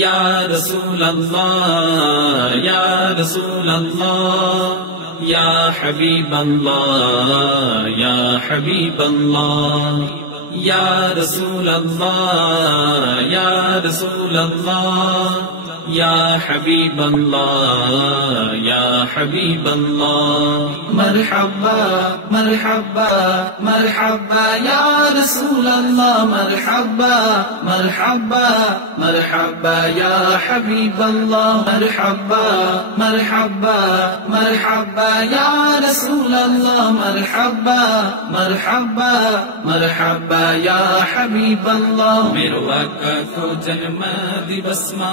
या रसूल अल्लाह या रसूल अल्लाह या हबीब अल्लाह या हबीब अल्लाह या रसूल अल्लाह या रसूल अल्लाह या हबीब अल्लाह या हबीब अल्लाह मरहबा मरहबा मरहबा या रसूल अल्लाह मरहबा मरहबा मरहबा या हबीब अल्लाह मरहबा मरहबा मरहबा या रसूल अल्लाह मरहबा मरहबा मरहबा या हबीब अल्लाह मेरो आका को जन्म दिवस मा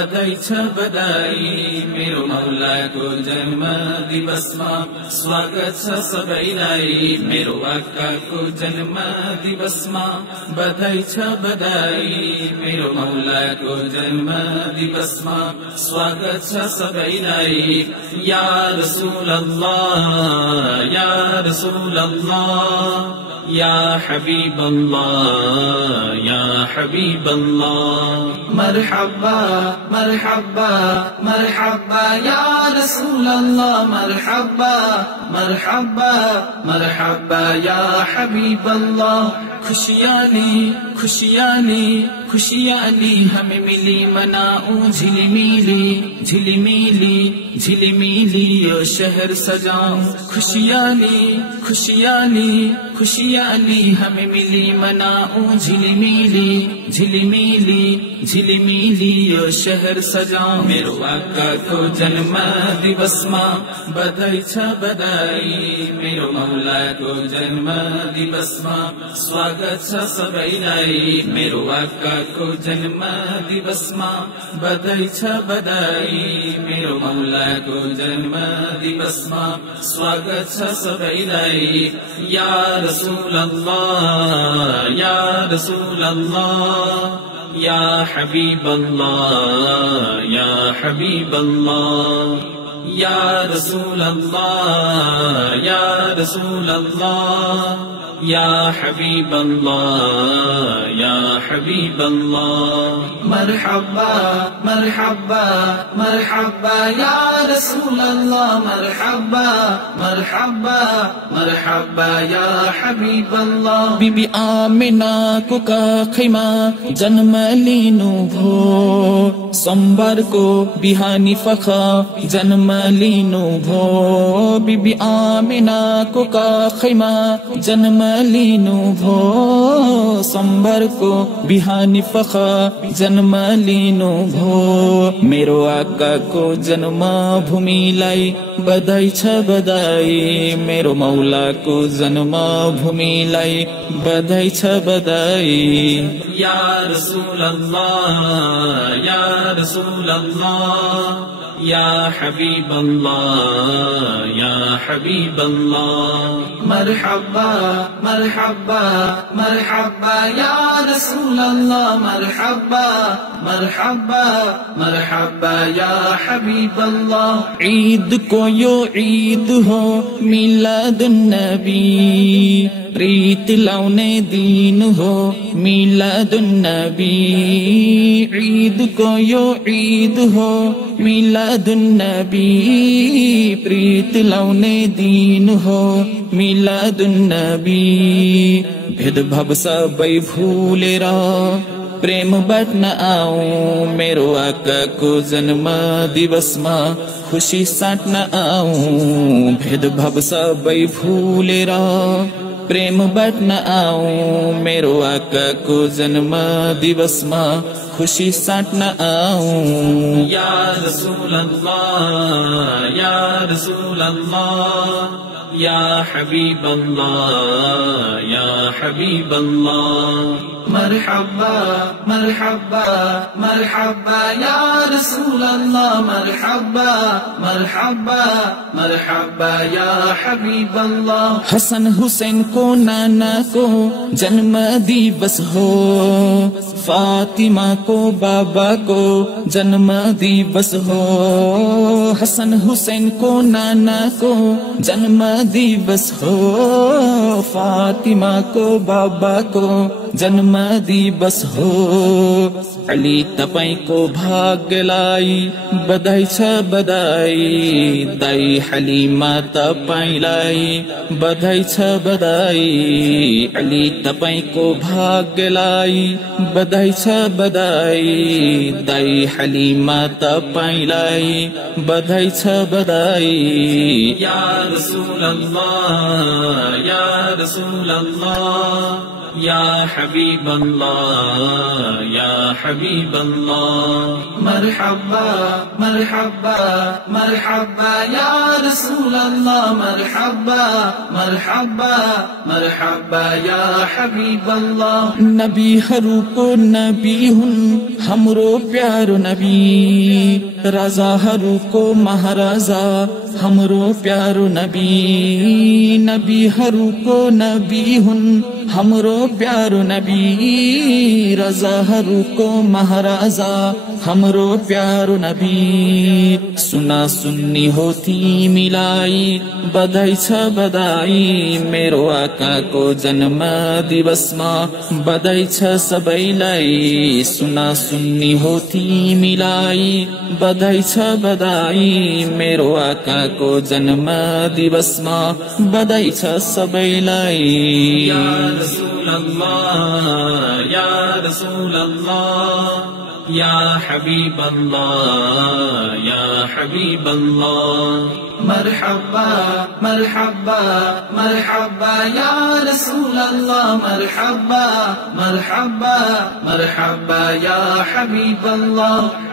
बधाई छ बधाई मेरो मौला को जन्म दिवस मा स्वागत छ सबैलाई मेरो आका को जन्म दिवस मा बधाई छ बधाई मेरो मौला को जन्म दिवस मा स्वागत छ सबैलाई या रसूल अल्लाह या रसूल अल्लाह या हबीब अल्लाह या हबीब अल्लाह मरहबा मरहबा मरहबा या रसूल अल्लाह मरहबा मरहबा मरहबा या हबीब अल्लाह खुशियाँ ली हमें मिली मनाऊं झिलमिली झिलमिली झिलमिली ओ शहर सजाऊं खुशियाँ ली हमें मिली मनाऊं झिलमिली झिलमिली झिलमिली ओ शहर सजाऊं मेरो आका को जन्म दिवस मा बधाई छ बधाई मेरो मौला को जन्म दिवस मा स्वागत छ सबैलाई मेरो आका को जन्म दिवस मा बधाई छ बधाई मेरो मौला को जन्म दिवस मा स्वागत छ सबैलाई या रसूल अल्लाह या रसूल अल्लाह या हबीब अल्लाह या हबीब अल्लाह या रसूल अल्लाह या रसूल अल्लाह या हबीब अल्लाह या हबीब अल्लाह मरहबा मरहबा मरहबा या रसूल अल्लाह मरहबा मरहबा मरहबा या हबीब अल्लाह बीबी आमिना को का खैमा जन्म लिनु भो सोमबार को बिहानी फखा जन्म लिनु भो बीबी आमिना को का खैमा जन्म लिनु भो सोमबार को बिहानी फखा जन्म लिनु भो मेरो आका को जन्म भूमिलाई बधाई छ बधाई मेरो मौला को जन्म भूमिलाई बधाई छ बधाई या रसूल अल्लाह या रसूल अल्लाह या हबीब अल्लाह या हबीब अल्लाह मरहबा मरहबा मरहबा या रसूल अल्लाह मरहबा मरहबा मरहबा या हबीब अल्लाह ईद को यो ईद हो मिलादुन नबी प्रीत लाउने दिन हो मिलादुन नबी ईद को यो ईद हो मिलादुन नबी प्रीत लाउने दिन हो मिलादुन नबी भेदभाव सबै भूलेर प्रेम बाँड्न आऊं मेरो आका को जन्म दिवसमा खुशी साट्न आऊं भेदभाव सबै भूलेर प्रेम बाँड्न आऊं मेरो आका को जन्म दिवसमा खुशी साट्न आऊं या रसूल अल्लाह या रसूल अल्लाह या हबीब अल्लाह या हबीब अल्लाह मरहबा मरहबा मरहबा या रसूल अल्लाह मरहबा मरहबा मरहबा या हबीब अल्लाह हसन हुसैन को नाना को जन्म दिवस हो फातिमा को बाबा को जन्म दिवस हो हसन हुसैन को नाना को जन्म दिवस हो फातिमा को बाबा को जन्म दिवस हो अली तपाईको भाग्यलाई बधाई छ बधाई दाई हलिमा तपाईलाई बधाई छ बधाई अली तपाईको भाग्यलाई बधाई छ बधाई दाई हलिमा तपाईलाई बधाई छ बधाई या रसूल अल्लाह या रसूल अल्लाह या हबीब अल्लाह या हबीब अल्लाह मरहबा मरहबा मरहबा या रसूल अल्लाह मरहबा मरहबा मरहबा या हबीब अल्लाह नबीहरूको नबी हुन् हाम्रो प्यारो नबी राजाहरूको महाराजा हाम्रो प्यारो नबी नबीहरूको नबी हुन् हाम्रो प्यारो नबी राजाहरूको महाराजा हाम्रो प्यारो नबी सुना सुन्नी हो तिमीलाई बधाई छ बधाई मेरो आकाको जन्म दिवसमा बधाई छ सबैलाई सुना सुन्नी हो तिमीलाई बधाई छ बधाई मेरो आकाको जन्म दिवसमा बधाई छ सबैलाई या रसूल अल्लाह या रसूल अल्लाह या हबीब अल्लाह या हबीब अल्लाह मरहबा मरहबा मरहबा या रसूल अल्लाह मरहबा मरहबा मरहबा या हबीब अल्लाह